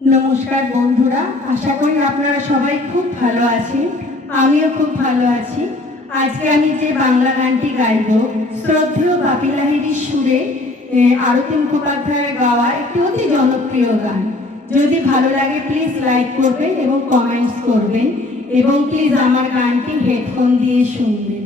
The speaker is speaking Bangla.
নমস্কার বন্ধুরা, আশা করি আপনারা সবাই খুব ভালো আছেন। আমিও খুব ভালো আছি। আজকে আমি যে বাংলা গানটি গাইব, শ্রদ্ধেয় বাপি লাহিড়ীর সুরে আরতি মুখোপাধ্যায়ের গাওয়া একটি অতি জনপ্রিয় গান। যদি ভালো লাগে প্লিজ লাইক করবেন এবং কমেন্টস করবেন, এবং প্লিজ আমার গানটি হেডফোন দিয়ে শুনবেন।